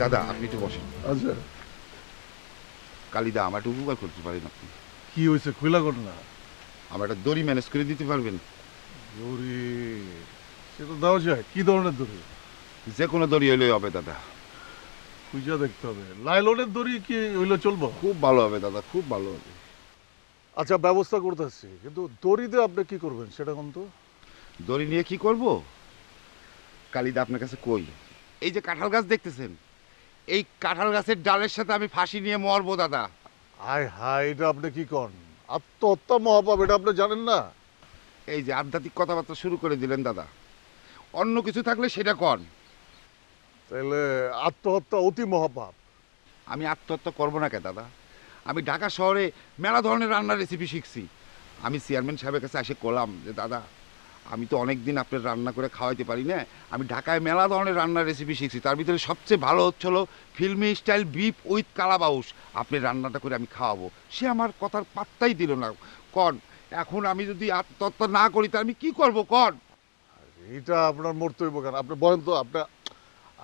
দাদা আপনি একটু বসেন। আচ্ছা, কালিদা আমার একটু উপকার করতে পারেন আপনি? কি হয়েছে খুলা ঘটনা? আমার একটা দড়ি ম্যানেজ করে দিতে পারবেন? দড়ি সেটা দেওয়া যায়। কি ধরনের দড়ি? যে কোনো দড়ি হইলেই হবে দাদা। খুঁজা দেখতে হবে। লাইলনের দড়ি কি হইলে চলবো? খুব ভালো হবে দাদা, খুব ভালো হবে। আচ্ছা, ব্যবস্থা করতেছি, কিন্তু দড়ি দিয়ে আপনি কি করবেন সেটা কোন তো? দড়ি নিয়ে কি করব কালিদা আপনার কাছে কই, এই যে কাঁঠাল গাছ দেখতেছেন, এই কাঁঠাল গাছের ডালের সাথে আমি ফাঁসি নিয়ে মরবো দাদা। হায় হায়, এটা আপনি কি করেন? আত্মহত্যা মহাপাপ, এটা আপনি জানেন না? এই যে আধ্যাত্মিক কথাবার্তা শুরু করে দিলেন দাদা, অন্য কিছু থাকলে সেটা কর। তাহলে আত্মহত্যা অতি মহাপাপ। আমি আত্মহত্যা করবো না কে দাদা? আমি ঢাকা শহরে মেলা ধরনের রান্নার রেসিপি শিখছি। আমি চেয়ারম্যান সাহেবের কাছে এসে কলাম যে দাদা আমি তো অনেক দিন আপনার রান্না করে খাওয়াইতে পারি না, আমি ঢাকায় মেলা ধরনের রান্নার রেসিপি শিখছি, তার ভিতরে সবচেয়ে ভালো হচ্ছিল ফিল্মি স্টাইল বিফ উইথ কালাবাউস, আপনি রান্নাটা করে আমি খাওয়াবো। সে আমার কথার পাত্তাই দিল না। কন এখন আমি যদি আত্মহত্যা না করি তা আমি কি করব কন? এটা আপনার মরতে হইব কেন? আপনি বলেন তো, আপনি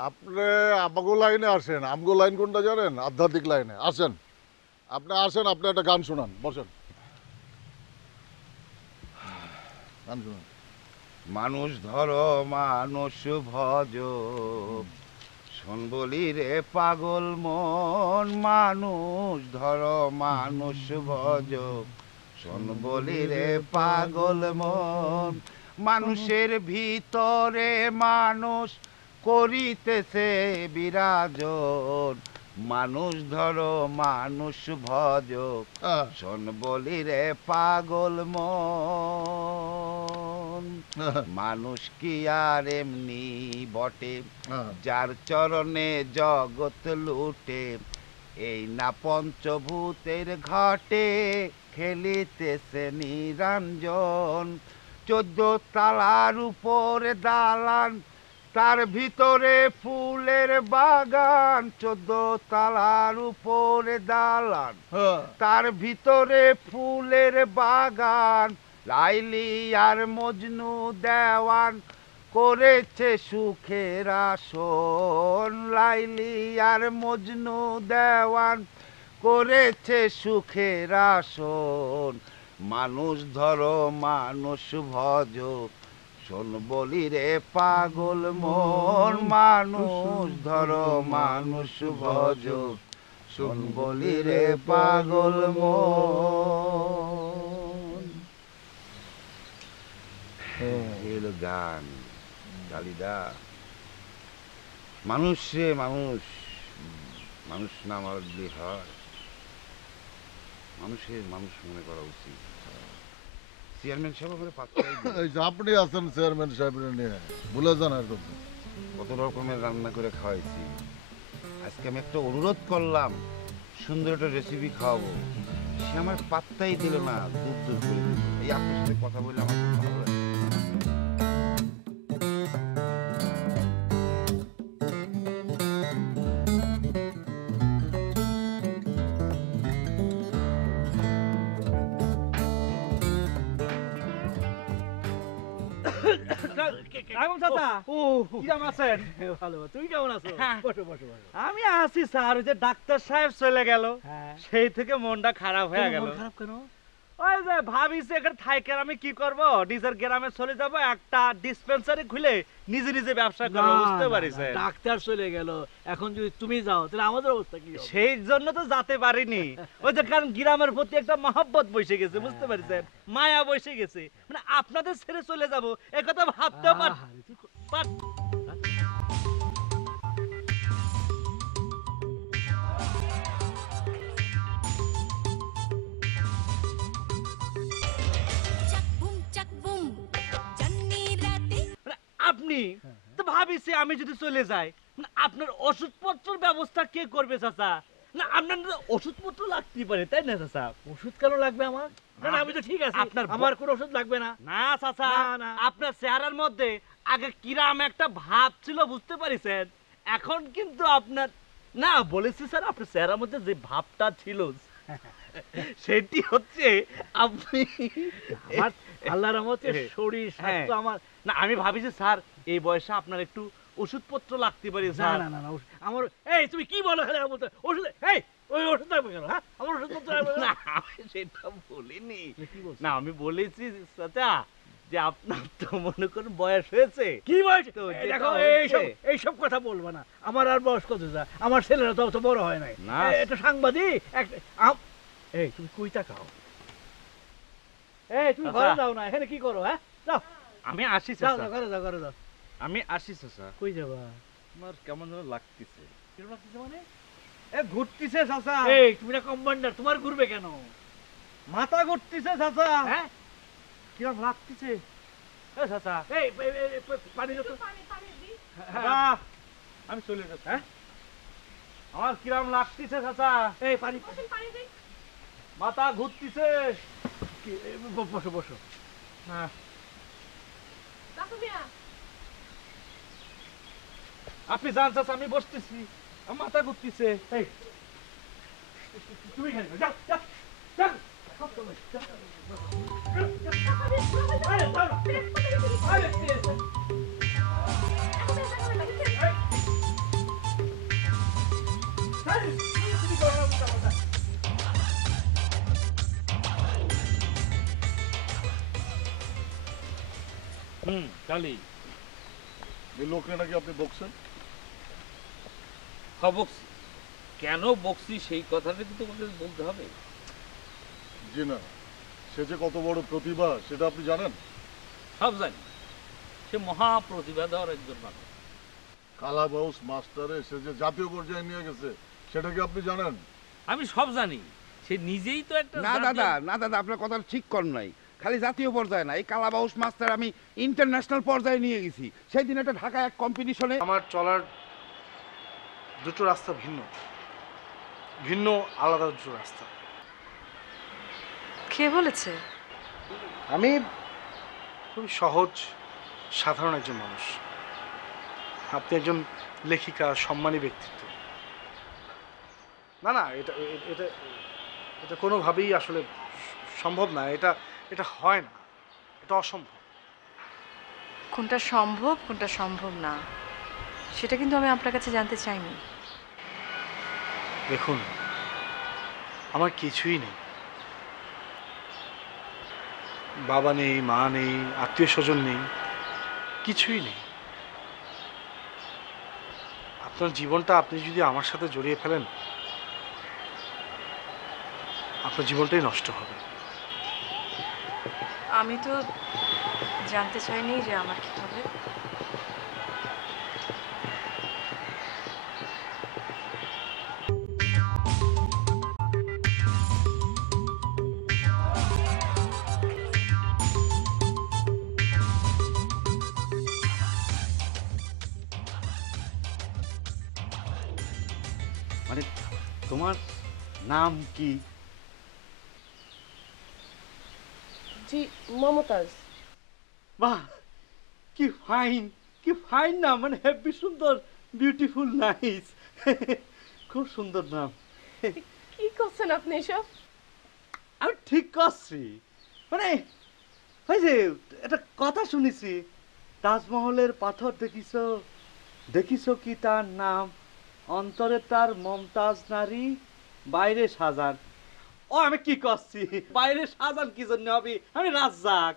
আপনি আমাগো লাইনে আসেন। আমগো লাইন কোনটা জানেন? আধ্যাত্মিক লাইনে আসেন। আপনি আসেন, আপনি একটা গান শোনান, বসেন, গান শোনান। মানুষ ধরো মানুষ ভজ, শোন বলি রে পাগল মন, মানুষ ধরো মানুষ ভজ, শোন বলি রে পাগল মন, মানুষের ভিতরে মানুষ করিতেছে বিরাজন, মানুষ ধরো মানুষ ভজ, শোন বলি রে পাগল মন, মানুষ কি আর এমনি বটে যার চরণে জগৎ লুটে, এই না পঞ্চভূতের ঘাটে খেলিতেছে নিরঞ্জন, 14 তালার উপরে দালান তার ভিতরে ফুলের বাগান, 14 তালার উপরে দালান তার ভিতরে ফুলের বাগান, লাইলি আর মজনু দেওয়ান করেছে সুখের আসন, লাইলি আর মজনু দেওয়ান করেছে সুখের আসন, মানুষ ধরো মানুষ ভজ, শোন বলি রে পাগল মন, মানুষ ধরো মানুষ ভজ, শোন বলি রে পাগল মন। এলো গান কালিদা। মানুষ রে মানুষ, মানুষ না মারলে হয়, মানুষের মানুষ মনে করা উচিত। চেয়ারম্যান সাহেব আমার পাত্তাই দিল না। এই যে আপনি আছেন চেয়ারম্যান সাহেব নিয়ে, ভুলে যান আর কথা। কত রকমের রান্না করে খাওয়াইছি, আজকে আমি একটা অনুরোধ করলাম সুন্দর একটা রেসিপি খাওয়াবো, সে আমার পাত্তাই দিল না, দূর দূর করে দিল। এই আপনার সাথে কথা বলে আমার খুব ভালো লাগে। আমি আছি স্যার, ওই যে ডাক্তার সাহেব চলে গেল সেই থেকে মনটা খারাপ হয়ে গেল। ওই যে ভাবিছি এখানে থাইকে আমি কি করব, নিজের গ্রামে চলে যাব, একটা ডিসপেন্সারি খুলে নিজে নিজে ব্যবসা করব, বুঝতে পারিস? ডাক্তার চলে গেল, এখন যদি তুমি যাও তাহলে আমাদের অবস্থা কি হবে? সেই জন্য তো যেতে পারিনি। ওই যে কারণ গ্রামের প্রতি একটা মহব্বত বসে গেছে, বুঝতে পারছেন, মায়া বসে গেছে, মানে আপনাদের ছেড়ে চলে যাব এ কথা ভাবতেও পার। আপনি তো ভাবিছি আমি যদি চলে যাই, মানে আপনার ওষুধপত্রের ব্যবস্থা কে করবে চাচা? না আপনার ওষুধপত্র লাগতে পারে, তাই না চাচা? ওষুধ কেন লাগবে আমার? না আমি তো ঠিক আছি, আমার কোনো ওষুধ লাগবে না। না চাচা, আপনার চেহারার মধ্যে আগে কিরাম একটা ভাব ছিল, বুঝতে পারিছেন, এখন কিন্তু আপনার না বলেছি স্যার আপনার চেহারার মধ্যে যে ভাবটা ছিল সেটি হচ্ছে আপনি আমার আল্লাহর রহমতে শরীর হ্যাঁ। স্বাস্থ্য আমার না আমি ভাবিছি স্যার এই বয়সে আপনার একটু ওষুধপত্র লাগতে পারে না স্যার না না না আমার এই তুমি কি বলো খালি আমার বলতে ওষুধ এই ওই ওষুধ লাগবে কেন হ্যাঁ আমার ওষুধ পত্র লাগবে না না আমি সেটা বলিনি কি বলছো না আমি বলেছি চাচা যে আপনার তো মনে করুন বয়স হয়েছে কি বলছো তো এই যেটা দেখো হচ্ছে- এইসব কথা বলবা না আমার আর বয়স কত যা আমার ছেলেরা তো অত বড় হয় নাই না। এটা সাংবাদিক এই তুমি কই তাকাও এই তুমি চাচা। ঘরে যাও না এখানে কি করো হ্যাঁ যাও আমি আসি যাও চাচা যাও ঘরে যাও ঘরে যাও আমি আসি চাচা কই যাবা আমার কেমন যেন লাগতেছে কিরকম লাগতেছে মানে এ ঘুরতেছে চাচা এই তুমি না কম্পাউন্ডার তোমার ঘুরবে কেন মাথা ঘুরতেছে চাচা হ্যাঁ কিরম লাগতেছে এ চাচা এই পানি যত বাহ, আমি চলে যাচ্ছি হ্যাঁ আমার কিরম লাগতেছে চাচা এই পানি মাথা ঘুরতেছে বসো বসো হ্যাঁ আপনি জান চাচা আমি বসতেছি আমার মাথা ঘুরতেছে এই তুমি এখানে যাও যাও যাও সব তুমি যাও। আরে, যাও না। আরে, আরে, তুমি করো না, উল্টা পাল্টা। চলি এই লোকটা নাকি আপনি বকছেন? বকছি কেন বকছি সেই কথাটা কিন্তু তোমাকে বলতে হবে। জি না, সে যে কত বড় প্রতিভা সেটা আপনি জানেন? সব জানি সে মহা প্রতিভাধর একজন মানুষ। কালাবাউস মাস্টারে সে যে জাতীয় পর্যায়ে নিয়ে গেছে সেটা কি আপনি জানেন? আমি সব জানি, সে নিজেই তো একটা না দাদা না দাদা আপনার কথা ঠিক কর নাই। খালি জাতীয় পর্যায়ে না, এই কালাবাউস মাস্টার আমি ইন্টারন্যাশনাল পর্যায়ে নিয়ে গেছি। সেই দিন একটা ঢাকা এক কম্পিটিশনে আমার চলার দুটো রাস্তা ভিন্ন ভিন্ন আলাদা দুটো রাস্তা। কে বলেছে? আমি খুবই সহজ সাধারণ একজন মানুষ, আপনি একজন লেখিকা, সম্মানী ব্যক্তিত্ব। না না, এটা এটা এটা কোনোভাবেই আসলে সম্ভব না, এটা এটা হয় না, এটা অসম্ভব। কোনটা সম্ভব কোনটা সম্ভব না সেটা কিন্তু আমি আপনার কাছে জানতে চাইনি। দেখুন, আমার কিছুই নেই, বাবা নেই, মা নেই, আত্মীয় স্বজন নেই, কিছুই নেই। আপনার জীবনটা আপনি যদি আমার সাথে জড়িয়ে ফেলেন, আপনার জীবনটাই নষ্ট হবে। আমি তো জানতে চাইনি যে আমার কি হবে। মানে তোমার নাম কি? জি, মমতাজ। বাহ, কি ফাইন নাম, মানে হেভি সুন্দর, বিউটিফুল, নাইস, খুব সুন্দর নাম। কি করছেন আপনি এসব? আমি ঠিক করছি, মানে ওই যে একটা কথা শুনেছি, তাজমহলের পাথর দেখিছো, দেখিছো কি তার নাম, অন্তরে তার মমতাজ নারী, বাইরে সাজান। ও আমি কি করছি, বাইরে সাজান কি জন্য হবে, আমি রাজ্জাক।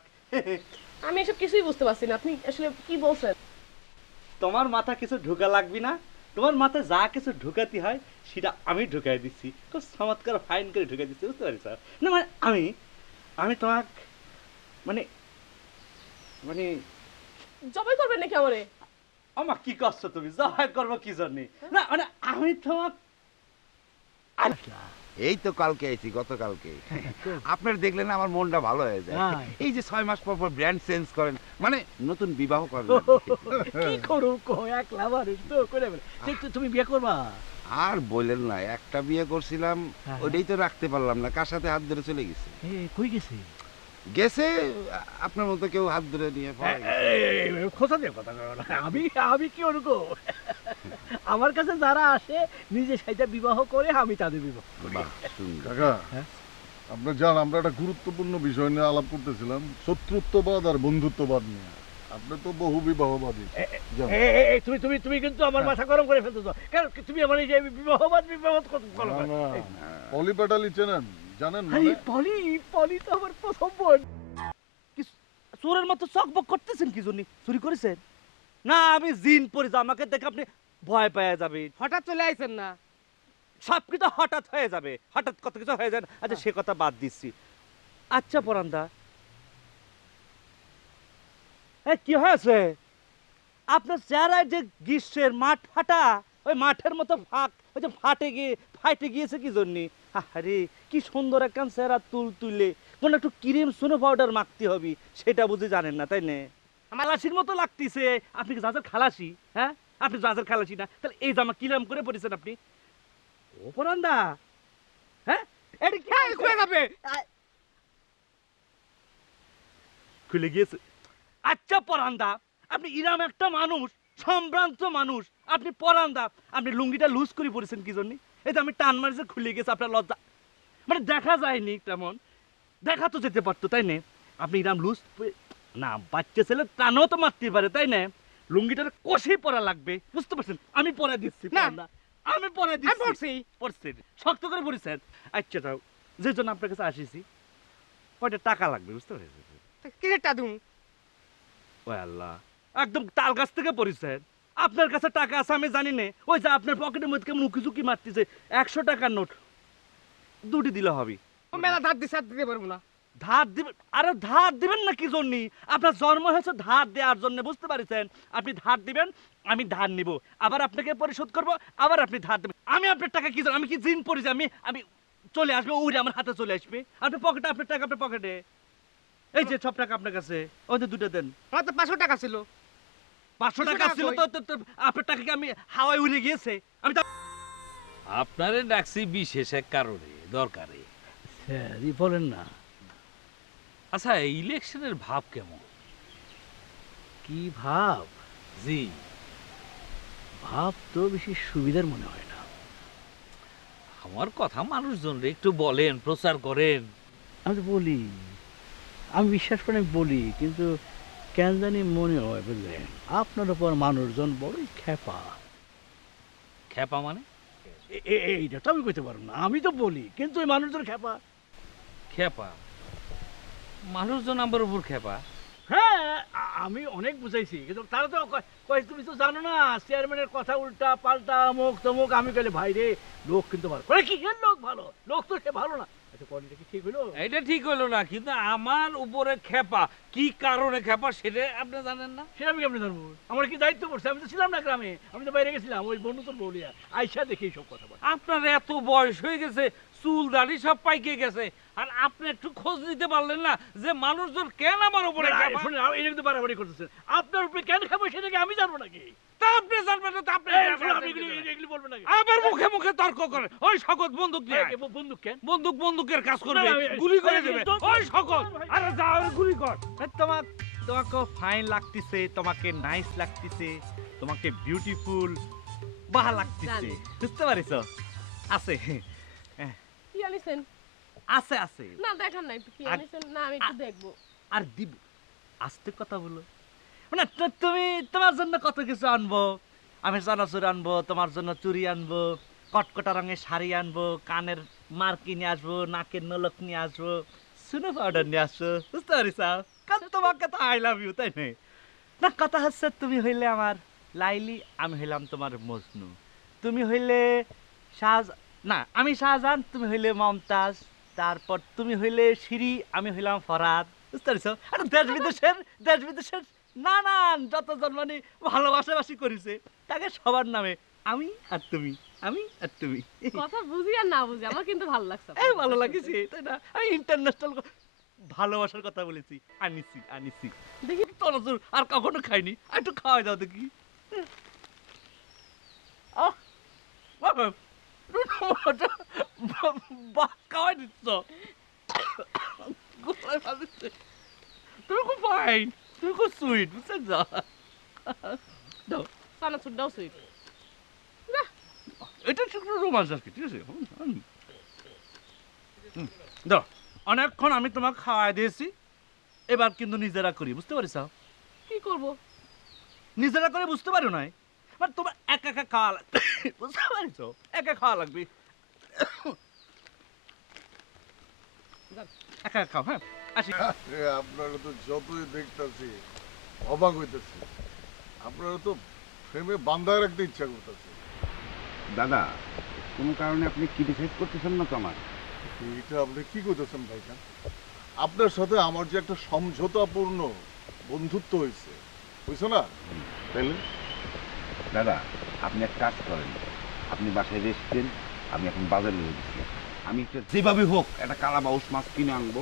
আমি এসব কিছুই বুঝতে পারছি না, আপনি আসলে কি বলছেন? তোমার মাথা কিছু ঢুকা লাগবে না, তোমার মাথায় যা কিছু ঢুকাতে হয় সেটা আমি ঢুকাই দিচ্ছি, খুব চমৎকার ফাইন করে ঢুকাই দিচ্ছি, বুঝতে পারি স্যার? না মানে আমি তোমাকে মানে মানে জবাই করবেন নাকি আমারে? আমার কি করছো তুমি, জবাই করবো কি জন্যে? না মানে আমি তোমাকে এই তো কালকে আইছি, গতকালকে। আপনার দেখলে না আমার মনটা ভালো হয়ে যায়। হ্যাঁ। এই যে 6 মাস পর পর ব্র্যান্ড চেঞ্জ করেন, মানে নতুন বিবাহ করেন। কি করো একলা মানুষ তো করে ফেলে। তুমি বিয়ে করবা? আর বলেন না, একটা বিয়ে করছিলাম, হ্যাঁ। ওইটাই তো রাখতে পারলাম না, কার সাথে হাত ধরে চলে গেছে। কই গেছে? গেছে আপনার মতো কেউ হাত ধরে নিয়ে পড়ে গেছে। খোঁচা দিয়ে কথা কও না। আমি কি অনুকো আমার কাছে যারা আসে নিজে সাইতে বিবাহ করে আমি তাদের বিবাহ করি। বাহ, সুন্দর। কাকা হ্যাঁ? আপনি জান আমরা একটা গুরুত্বপূর্ণ বিষয় নিয়ে আলাপ করতেছিলাম, শত্রুত্ববাদ আর বন্ধুত্ববাদ নিয়ে। আপনি তো বহু বিবাহবাদী জান। তুমি তুমি তুমি কিন্তু আমার মাথা গরম করে ফেলতেছো। কেন তুমি আমার এই যে বিবাহবাদ কত করো? না, না, পলি প্যাটালি চেনেন জানেন আরে মানে? পলি পলি তো আমার প্রথম বোন। চোরের মতো চকবক করতেছেন কি জন্য? চুরি করেছেন? না আমি জিন পরে যা, আমাকে দেখে আপনি ভয় পেয়ে যাবেন। হঠাৎ চলে আইছেন না। সব কিছু হঠাৎ হয়ে যাবে, হঠাৎ কত কিছু হয়ে যায় না। আচ্ছা সে কথা বাদ দিচ্ছি। আচ্ছা পরান্দা, কি হয়েছে আপনার চেহারায় যে গ্রীষ্মের মাঠ ফাটা, ওই মাঠের মতো ফাঁক, ওই যে ফাটে গিয়েছে কি জন্যে? আরে কি সুন্দর একটা চেহারা তুলে কোন একটু ক্রিম সোনো পাউডার মাখতে হবে, সেটা বুঝে জানেন না তাই না? খালাসির মতো লাগতেছে। আপনি কি জাজের খালাসি? হ্যাঁ, আপনি জাজের খালাসি না, তাহলে এই জামা কিরাম করে পরেছেন আপনি? ও পরান্দা, হ্যাঁ এটা কি খুলে যাবে? খুলে গিয়েছে। আচ্ছা পরান্দা, আপনি ইরাম একটা মানুষ, সম্ভ্রান্ত মানুষ, আপনি পরান্দা, আপনি লুঙ্গিটা লুজ করে পরেছেন কি জন্য? এই যে আমি টান মারিছে খুলে গেছে, আপনার লজ্জা মানে দেখা যায়নি তেমন, দেখা তো যেতে পারতো তাই না? আপনি ইরাম লুজ না, বাচ্চা ছেলে টানও তো মারতে পারে তাই না? লুঙ্গিটার কষে পরা লাগবে, বুঝতে পারছেন? আমি পরে দিচ্ছি পরান্দা, আমি পরে দিচ্ছি। পড়ছেন শক্ত করে পড়েছেন। আচ্ছা তাও যে জন্য আপনার কাছে আসিছি, কয়টা টাকা লাগবে বুঝতে পেরেছেন? কিসেরটা দুম? ও আল্লাহ, একদম তাল গাছ থেকে পড়েছেন। আপনার কাছে টাকা আছে আমি জানি না। ওই যে আপনার পকেটের মধ্যে কেমন উকি ঝুঁকি মারতেছে, 100 টাকার নোট দুটি দিলে হবে। ও মেলা ধার দিতে পারবো না। ধার দিবেন? আরে ধার দিবেন না কি জন্য? আপনার জন্ম হয়েছে ধার দেওয়ার জন্য, বুঝতে পারছেন? আপনি ধার দিবেন, আমি ধার নিব, আবার আপনাকে পরিশোধ করব, আবার আপনি ধার দেবেন। আমি আপনার টাকা কি জানি? আমি কি জিন পড়েছি? আমি চলে আসবে, উড়ে আমার হাতে চলে আসবে। আপনার পকেটে, আপনার টাকা আপনার পকেটে। এই যে সব টাকা আপনার কাছে, ওই যে দুটো দেন। আমার তো 500 টাকা ছিল। 500 টাকা ছিল তো আপনার টাকা কি আমি হাওয়ায় উড়ে গিয়েছে? আমি তো আপনারে ডাকছি বিশেষ এক কারণে, দরকারে। স্যারই বলেন না। আচ্ছা ইলেকশনের ভাব কেমন? কি ভাব? জি, ভাব তো বেশি সুবিধার মনে হয় না। আমার কথা মানুষজনরে একটু বলেন, প্রচার করেন। আমি তো বলি, আমি বিশ্বাস করে বলি, কিন্তু কেন জানি মনে হয় বুঝলেন, আপনার উপর মানুষজন বড়ই খেপা। খেপা মানে? এইটা তো আমি কইতে পারবো না, আমি তো বলি, কিন্তু ওই মানুষজন খেপা। খেপা? মানুষজন আমার উপর খেপা? হ্যাঁ, আমি অনেক বুঝাইছি, কিন্তু তারা তো কয় তুমি তো জানো না, চেয়ারম্যানের কথা উল্টা পাল্টা, অমুক তমুক। আমি কইলে ভাই রে, লোক কিন্তু ভালো। কি এর লোক ভালো? লোক তো সে ভালো না। আচ্ছা পলিটা কি ঠিক হলো? এটা ঠিক হলো না, কিন্তু আমার উপরে খেপা, কি কারণে খেপা সেটা আপনি জানেন না? সেটা আমি কেমনি জানবো? আমার কি দায়িত্ব পড়ছে? আমি তো ছিলাম না গ্রামে, আমি তো বাইরে গেছিলাম। ওই বন্ধু তোর বলিয়া আইসা দেখি সব কথা বলে। আপনার এত বয়স হয়ে গেছে, চুল দাড়ি সব পাইকে গেছে, আর আপনি একটু খোঁজ নিতে পারলেন না যে মানুষজন কেন আমার উপরে খেপা? এটা কিন্তু বাড়াবাড়ি করতেছেন। আপনার উপরে কেন খাবো সেটাকে আমি জানবো নাকি? তা আপনি জানবেন না, তা আপনি এগুলি বলবেন নাকি? আবার মুখে মুখে তর্ক করেন। ওই শকত বন্দুক নিয়ে আয়। বন্দুক কেন? বন্দুকের কাজ করবে, না, আমি- গুলি করে এই, দেবে। তো- ওই শকত, আরে যা ওরে গুলি কর। তোমাকে ফাইন লাগতেছে, তোমাকে নাইস লাগতেছে, তোমাকে বিউটিফুল বাহা লাগতেছে, জানি। বুঝতে পারিস? আছে কি আনিছেন? আছে আছে না দেখান না, একটু কি আর- আনিছেন? না আমি একটু দেখবো। আর দিব। আস্তে কথা বলো, মানে তুমি তোমার জন্য কত কিছু আনবো। আমি চানাচুর আনবো, তোমার জন্য চুড়ি আনবো, কটকটা রঙের শাড়ি আনবো, কানের মার্কি নিয়ে আসবো, নাকের নলক নিয়ে আসবো, সুনো পাউডার নিয়ে আসবো, বুঝতে পারিস? তোমাকে তো আই লাভ ইউ, তাই নয়? না কথা হচ্ছে, তুমি হইলে আমার লাইলি, আমি হইলাম তোমার মজনু। তুমি হইলে না আমি শাহজাহান, তুমি হইলে মমতাজ, তারপর তুমি হইলে সিঁড়ি, আমি হইলাম ফরাদ, বুঝতে পারছো? আর দেশ বিদেশের নানান যতজন মানে ভালোবাসাবাসি করেছে, তাকে সবার নামে আমি আর তুমি, আমি আর তুমি। কথা বুঝি আর না বুঝি, আমার কিন্তু ভালো লাগছে। এই ভালো লাগেছে তাই না? আমি ইন্টারন্যাশনাল ভালোবাসার কথা বলেছি। আনিছি দেখি তনজুর আর কখনো খাইনি, আর একটু খাওয়াই দাও দেখি। আহ, বাবা, খাওয়াই দিচ্ছ, তুমি খুব ফাইন, তুমি খুব সুইট, বুঝছেন? দাও চানাচুর দাও সুইট। এটা একটু রোমাঞ্চ আর কি, ঠিক আছে? দাও, অনেকক্ষণ আমি তোমাকে খাওয়াই দিয়েছি, এবার কিন্তু নিজেরা করি, বুঝতে পারিস? কি করব? নিজেরা করে বুঝতে পারো নাই, মানে তোমার একা একা খাওয়া লাগবে, বুঝতে পারিস? একা খাওয়া লাগবে, একা খাও। হ্যাঁ, আসি। আপনারা তো যতই দেখতেছি অবাক হইতেছি, আপনারা তো ফ্রেমে বান্ধায় রাখতে ইচ্ছা করতেছে। দাদা, কোনো কারণে আপনি ক্রিটিসাইজ করতেছেন না তো আমার? এটা আপনি কি করতেছেন ভাইজান? আপনার সাথে আমার যে একটা সমঝোতাপূর্ণ বন্ধুত্ব হয়েছে, বুঝছো না? তাইলে দাদা, আপনি এক কাজ করেন, আপনি বাসায় রেস্ট দেন, আমি এখন বাজারে নিয়ে দিচ্ছি। আমি একটা যেভাবে হোক একটা কালা বাউস মাছ কিনে আনবো,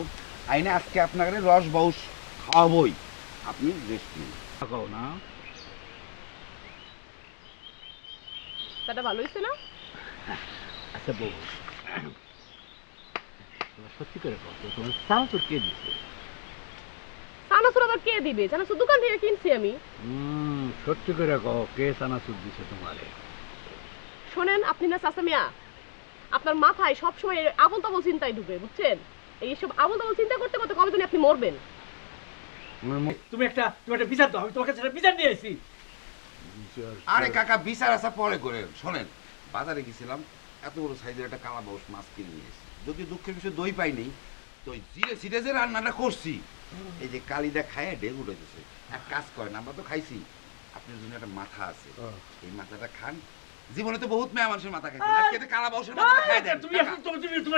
আইনে আজকে আপনাকে রস বাউস খাওয়াবই, আপনি রেস্ট নিন। থাকো না। দাদা ভালো হয়েছে না? আচ্ছা বউ, সত্যি করে বল, তোমার চানাচুর কে দিচ্ছে? চানাচুর আবার কে দিবে? চানাচুর দোকান থেকে কিনছি আমি। সত্যি করে কও, কে চানাচুর দিছে তোমারে? শোনেন, আপনি না চাচা মিয়া, আপনার মাথায় সবসময় আবল তাবল চিন্তায় ঢুকে, বুঝছেন? এইসব আবল তাবল চিন্তা করতে করতে কবে জানি আপনি মরবেন। তুমি একটা বিচার দাও, আমি তোমার কাছে একটা বিচার নিয়ে আসি। আরে কাকা, বিচার আসা পরে করে। শোনেন, বাজারে গেছিলাম, এত বড় সাইজের একটা কালা বাউস মাছ কিনে নিয়ে এসেছি। যদি দুঃখের বিষয় দই পাইনি, তো ওই জিরে সিটে যে রান্নাটা করছি, এই যে কালিদা খায় ঢেক উঠেছে। এক কাজ করেন, আমরা তো খাইছি, আপনার জন্য একটা মাথা আছে, এই মাথাটা খান। জীবনে তো বহুত মেয়ে মানুষের মাথা খাইছেন, আজকে তো কালা বাউসের মাথাটা খাই দেন। তুমি এখন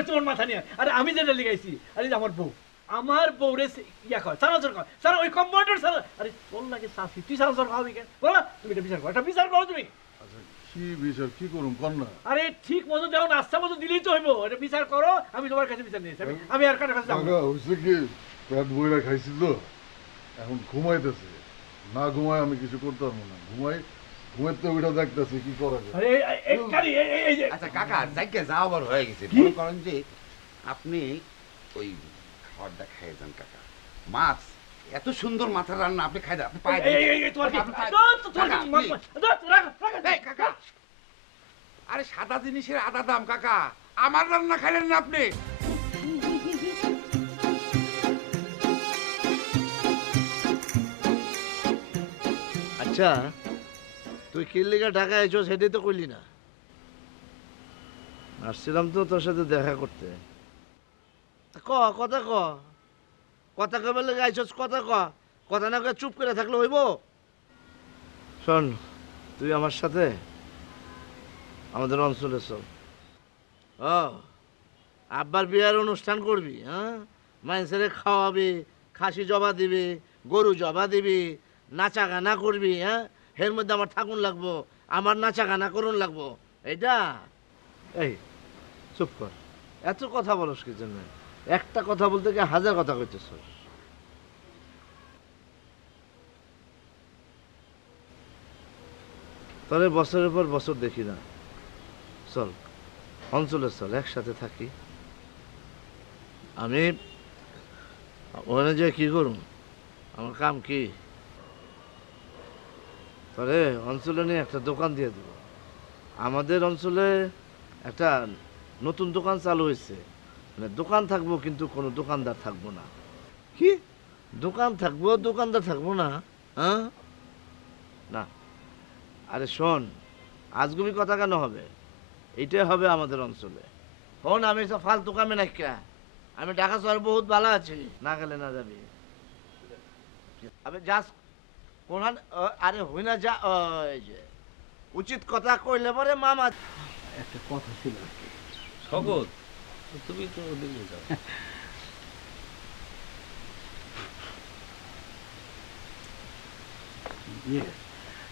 তোমার মাথা নিয়ে, আরে আমি যেটা লিখাইছি, আরে আমার বউ রে ইয়া কয়, চানাচুর কয়, সারা ওই কম্পাউন্ডার সারা, আরে তোর লাগে শাসি, তুই চানাচুর খাওয়াবি কেন? বলো, তুমি এটা বিচার করো, এটা বিচার করো তুমি। আচ্ছা, কি বিচার কি করুন কর না? আরে ঠিক মতো দেও, নাস্তা মতো দিলেই তো হইব, এটা বিচার করো। আমি তোমার কাছে বিচার নিয়েছি, আমি আর কারোর কাছে যাবো না। কাকা হয়েছে কি, পেট বইরা খাইছি তো, এখন ঘুমাইতেছে। না ঘুমায় আমি কিছু করতে পারবো না, ঘুমাইতে ওইটা দেখতেছি কি করা যায়। আরে এই যে আচ্ছা কাকা, যাইকে যাও আবার হয়ে গেছে। মনে করেন যে আপনি ওই খাবারটা খেয়ে যান কাকা। মাছ এত সুন্দর মাথার রান্না, আপনি খাই দেন, আপনি পাই দেন। তোমার কি আপনি পাই- তোমার কাকা, please। এই কাকা, আরে সাদা জিনিসের আদা দাম কাকা, আমার রান্না খাইলেন না আপনি? আচ্ছা, তুই কি লিগা ঢাকা আইছো সেটাই তো কইলি না। আসছিলাম তো তোর সাথে দেখা করতে। কথা কথা কবে লেগে আইছস, কথা না কয়ে চুপ করে থাকলে হইব? শোন, তুই আমার সাথে আমাদের অঞ্চলে চল। আব্বার বিয়ার অনুষ্ঠান করবি, হ্যাঁ? মানুষের খাওয়াবি, খাসি জবা দিবি, গরু জবা দিবি, নাচা গানা করবি, হ্যাঁ? এর মধ্যে আমার থাকুন লাগবো, আমার নাচা গানা করুন লাগবো, এইটা? এই চুপ কর, এত কথা বলস কি জন্য? একটা কথা বলতে গিয়ে হাজার কথা কইতেছ। তাহলে বছরের পর বছর দেখি না, চল অঞ্চলে চল, একসাথে থাকি। আমি ওখানে যে কি করুন, আমার কাম কি? তাহলে অঞ্চলে নিয়ে একটা দোকান দিয়ে দেব। আমাদের অঞ্চলে একটা নতুন দোকান চালু হয়েছে, মানে দোকান থাকবো কিন্তু কোনো দোকানদার থাকবো না। কি দোকান থাকবো, দোকানদার থাকবো না? হ্যাঁ না, আরে শোন, আজগুবি কথা কেন হবে? এইটাই হবে আমাদের অঞ্চলে। শোন, আমি সব ফালতু কামে নাকি, আমি ঢাকা শহরে বহুত ভালো আছি, না গেলে না যাবি। আমি যাস কোন, আরে হই না যা, ওই যে উচিত কথা কইলে পরে মামা। একটা কথা ছিল আর কি। শপথ, তুমি তো ওদিকে যাও।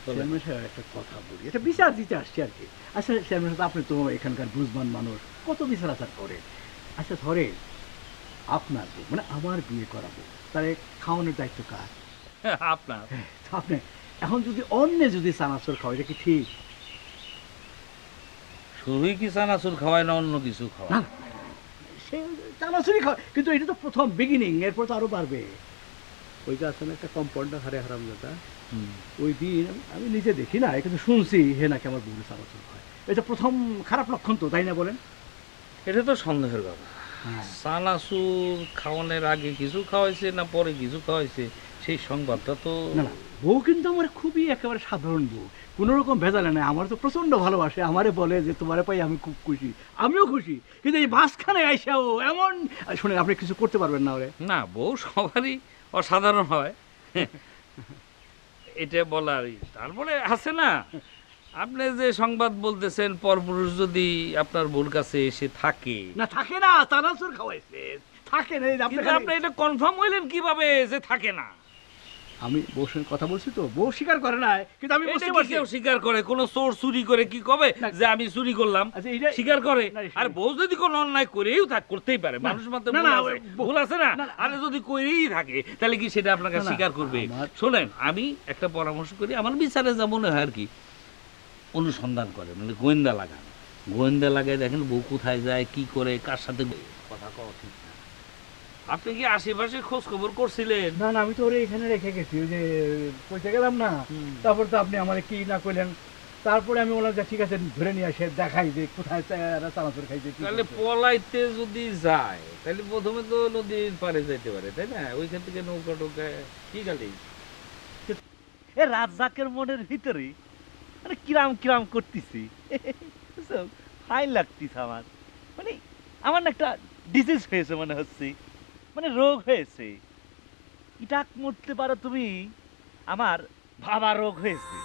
চেয়ারম্যান সাহেব, একটা কথা বলি, এটা বিচার দিতে আসছি আর কি। আচ্ছা চেয়ারম্যান সাহেব, আপনি তো এখানকার বুঝবান মানুষ, কত বিচার আচার করে। আচ্ছা ধরে আপনার বউ, মানে আমার বিয়ে করাবো, তাহলে খাওয়ানোর দায়িত্ব কার? আপনার। আপনি এখন যদি অন্য যদি চানাচুর খাওয়া, এটা কি ঠিক? শুধুই কি চানাচুর খাওয়ায় না অন্য কিছু খাওয়ায়? না, সে চানাচুরই খাওয়া, কিন্তু এটা তো প্রথম বিগিনিং, এরপর তো আরো বাড়বে। ওই যে আসলে একটা কম্পাউন্ডার হারে হারাম দাদা, ওই দিন আমি নিজে দেখি না, কিন্তু শুনছি হে নাকি আমার বউরে চানাচুর খায়। এটা প্রথম খারাপ লক্ষণ তো, তাই না বলেন? এটা তো সন্দেহের কথা। হ্যাঁ। সানাসুর খাওয়ানোর আগে কিছু খাওয়াইছে না পরে কিছু খাওয়াইছে সেই সংবাদটা তো না না, বউ কিন্তু আমার খুবই একেবারে সাধারণ বউ, কোনো রকম ভেজালে নাই। আমার তো প্রচন্ড ভালোবাসে, আমারে বলে যে তোমারে পাই আমি খুব খুশি, আমিও খুশি। কিন্তু এই মাঝখানে আইসা ও এমন, শুনেন আপনি কিছু করতে পারবেন না ওরে? না, বউ সবারই অসাধারণ হয় এটা বলার। তারপরে আছে না, আপনি যে সংবাদ বলতেছেন পরপুরুষ যদি আপনার বোর কাছে এসে থাকে, না থাকে না, চানাচুর খাওয়াইছে, থাকে না। এই যে আপনি কিন্তু খালি- আপনি এটা কনফার্ম হইলেন কিভাবে যে থাকে না? আমি বউর সঙ্গে কথা বলছি তো, বউ স্বীকার করে না, কিন্তু আমি এটা বুঝতে কি পারছি। কেউ স্বীকার করে? কোন চোর চুরি করে কি কবে না। যে আমি চুরি করলাম? আচ্ছা, এইটা- স্বীকার করে? না, আর বউ যদি কোনো অন্যায় করেও করতেই পারে, না, মানুষ মাত্র না, ভুল না, আছে। বউ- ভুল আছে না? না, না। আরে যদি করেই থাকে তাহলে কি সেটা আপনাকে না, না, স্বীকার করবে? আমার- শোনেন, আমি একটা পরামর্শ করি, আমার বিচারে যা মনে হয় আর কি, অনুসন্ধান করে, মানে গোয়েন্দা লাগান। গোয়েন্দা লাগায় দেখেন বউ কোথায় যায়, কি করে, কার সাথে কথা কওয়া ঠিক না। আপনি কি আশেপাশে খোঁজ খবর করছিলেন? না না, আমি তো ওরে এখানে রেখে গেছি, ওই যে পয়সা গেলাম না, তারপর তো আপনি আমার কি না করলেন, তারপরে আমি বললাম যে ঠিক আছে ধরে নিয়ে আসে দেখাই যে কোথায় চানাচুর খাইছে। কি তাহলে করছে। পলাইতে যদি যায় তাহলে প্রথমে তো নদীর পাড়ে যাইতে পারে, তাই না? ওইখান থেকে নৌকা টোকা কি খালি এ রাজ্জাকের মনের ভিতরে মানে কিরাম কিরাম করতেছি, ফাইন লাগতেছে আমার। মানে আমার না একটা ডিজিজ হয়েছে মনে হচ্ছে, মানে রোগ হয়েছে। ইটাক মরতে পারো তুমি, আমার ভাবা রোগ হয়েছে।